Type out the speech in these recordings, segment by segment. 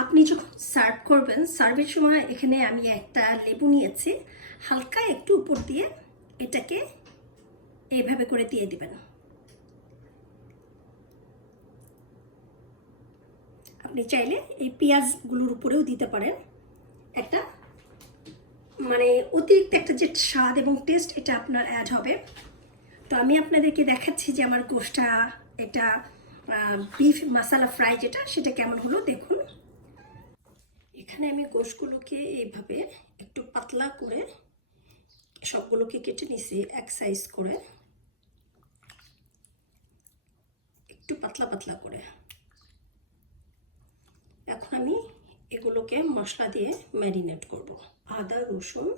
আপনি যখন সার্ভ করবেন সার্ভের সময় এখানে আমি একটা লেবু নিয়েছি। হালকা একটু উপর দিয়ে এটাকে এইভাবে করে দিয়ে দিবেন। আপনি চাইলে এই পেঁয়াজগুলোর উপরেও দিতে পারেন। একটা মানে অতিরিক্ত একটা যে স্বাদ এবং টেস্ট এটা আপনার অ্যাড হবে। তো আমি আপনাদেরকে দেখাচ্ছি যে আমার গোষ্ঠা এটা বিফ মশালা ফ্রাই যেটা, সেটা কেমন হলো দেখুন। এখানে আমি গোশগুলোকে এইভাবে একটু পাতলা করে সবগুলোকে কেটে নিছি, এক সাইজ করে। একটু পাতলা পাতলা করে। এখন আমি এগুলোকে মশলা দিয়ে ম্যারিনেট করব। আদা, রসুন,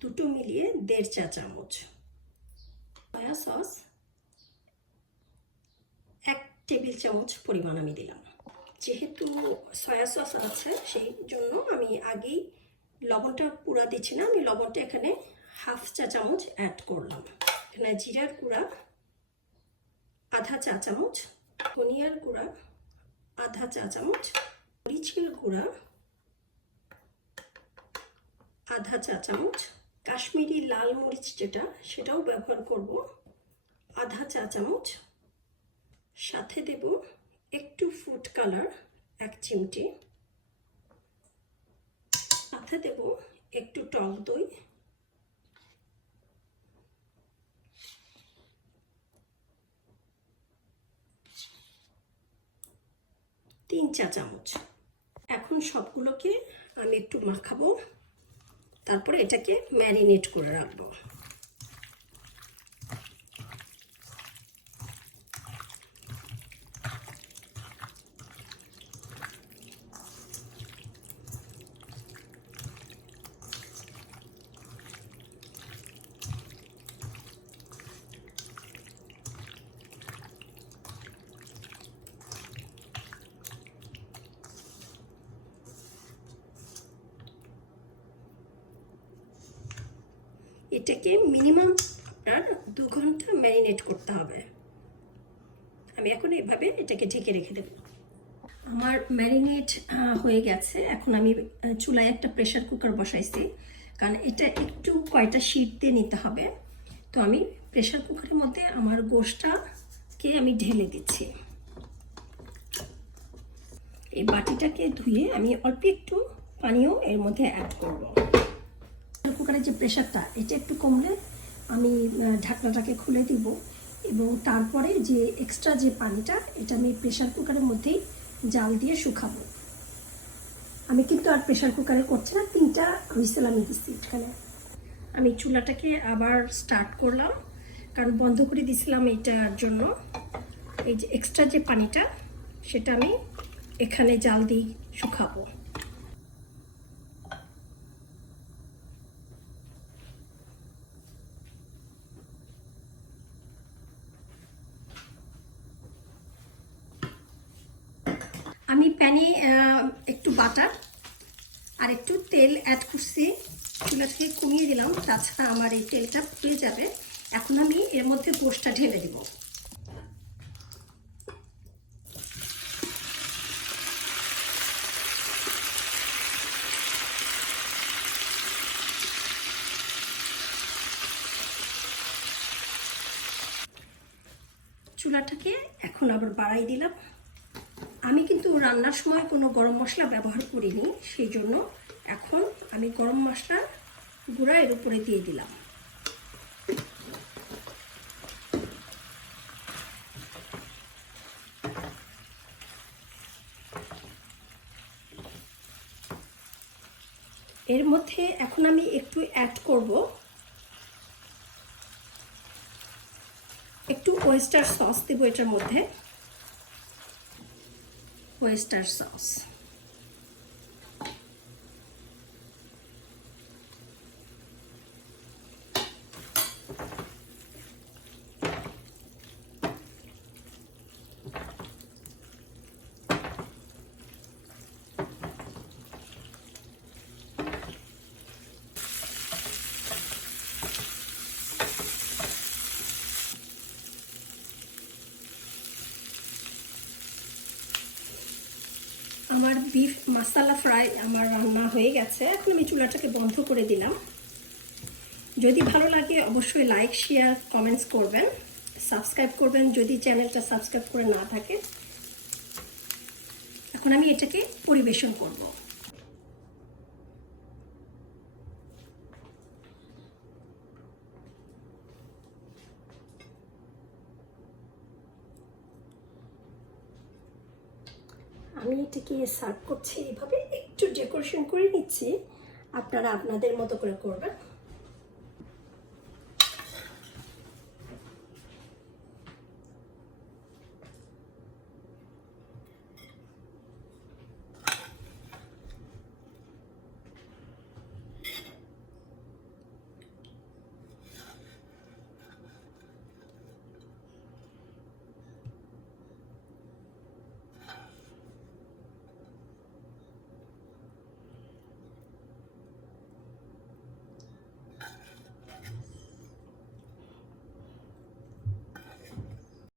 দুটো মিলিয়ে দেড় চা চামচ। সয়া সস এক টেবিল চামচ পরিমাণ আমি দিলাম। যেহেতু সয়া সস আছে সেই জন্য আমি আগেই লবণটা পুরা দিচ্ছি না আমি লবণটা এখানে হাফ চা চামচ অ্যাড করলাম। এখানে জিরার গুঁড়া, আধা চা চামচ, ধনিয়ার গুঁড়া, আধা চা চামচ, মরিচের গুঁড়া, আধা চা চামচ, কাশ্মীরি লাল মরিচ যেটা, সেটাও ব্যবহার করব। আধা চা চামচ, সাথে দেব একটু ফুড কালার এক চিমটি। সাথে দেব একটু টক দই। তিন চা চামচ। এখন সবগুলোকে আমি একটু মাখাবো। তারপরে এটাকে ম্যারিনেট করে রাখব। এটাকে মিনিমাম দু ঘণ্টা ম্যারিনেট করতে হবে। আমি এখন এভাবে এটাকে ঢেকে রেখে দেব। আমার ম্যারিনেট হয়ে গেছে। এখন আমি চুলায় একটা প্রেশার কুকার বসাইছি। কারণ এটা একটু কয়টা শীত দিয়ে নিতে হবে। তো আমি প্রেশার কুকারের মধ্যে আমার গোশটাকে আমি ঢেলে দিচ্ছি। এই বাটিটাকে ধুয়ে আমি অল্প একটু পানিও এর মধ্যে অ্যাড করব। প্রেসার কুকারের যে প্রেশারটা এটা একটু কমলে আমি ঢাকনাটাকে খুলে দিব এবং তারপরে যে এক্সট্রা যে পানিটা, এটা আমি প্রেশার কুকারের মধ্যেই জাল দিয়ে শুকাবো। আমি কিন্তু আর প্রেসার কুকারে করছি না, তিনটা হুইসেল আমি দিচ্ছি এখানে। আমি চুলাটাকে আবার স্টার্ট করলাম, কারণ বন্ধ করে দিছিলাম এইটার জন্য। এই যে এক্সট্রা যে পানিটা, সেটা আমি এখানে জাল দিয়ে শুকাবো। আমি প্যানে একটু বাটার আর একটু তেল অ্যাড করছি। চুলা থেকে কমিয়ে দিলাম, তাছাড়া আমার এই তেলটা ফুটে যাবে। এখন আমি এর মধ্যে গোশটা ঢেলে দিব। চুলাটাকে এখন আবার বাড়াই দিলাম। আমি কিন্তু রান্নার সময় কোনো গরম মশলা ব্যবহার করিনি, সেই জন্য এখন আমি গরম মশলা গুঁড়া এর উপরে দিয়ে দিলাম। এর মধ্যে এখন আমি একটু অ্যাড করব। একটু ওয়েস্টার সস দেবো এটার মধ্যে। oyster sauce. Beef masala fry আমার রান্না হয়ে গেছে। এখন আমি চুলাটাকে বন্ধ করে দিলাম। যদি ভালো লাগে অবশ্যই লাইক, শেয়ার, কমেন্টস করবেন। সাবস্ক্রাইব করবেন যদি চ্যানেলটা সাবস্ক্রাইব করে না থাকে। এখন আমি এটাকে পরিবেশন করব। আমি এটাকে সার্ভ করছি এইভাবে। একটু ডেকোরেশন করে নিচ্ছি। আপনারা আপনাদের মতো করে করবেন।